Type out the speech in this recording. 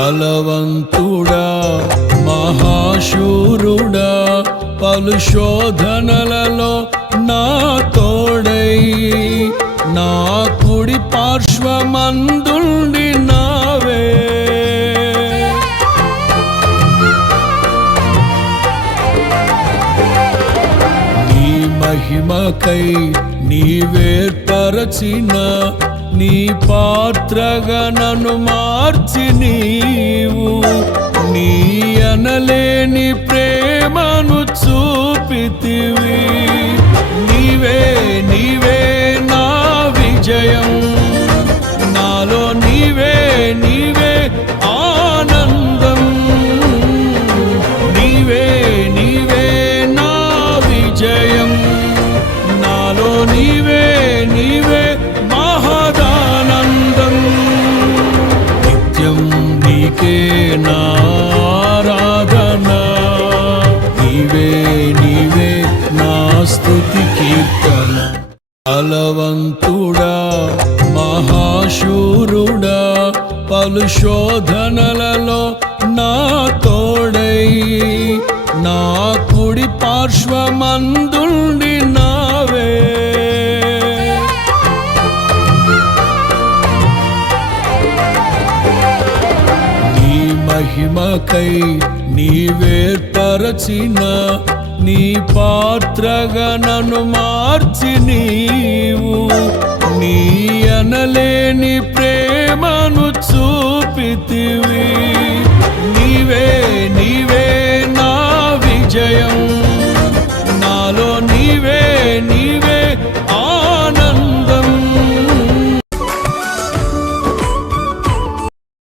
బలవంతుడా మహాశూరుడా పలు శోధనలలో నా తోడై నా కుడి పార్శ్వమందుండి నావే నీ మహిమకై నీవేర్పరచిన నీ పాత్రగా నన్ను మార్చి నీవు నీ అనలేని ప్రేమను చూపితివి నీవే నీవే నా విజయం నాలో నీవే నీవే ఆనందం నీవే నీవే నా విజయం నాలో నీవే నీవే మహదానందం నిత్యం నీకే నా ఆరాధన నీవే నీవే నా స్తుతి కీర్తన బలవంతుడా మహాశూరుడా పలు శోధనలలో నా తోడై నా కుడి పార్శ్వమందుండి నావే నీ మహిమకై నీవేర్పరచిన నీ పాత్రగా నన్ను మార్చి నీవు నీ అనలేని ప్రేమను చూపితివి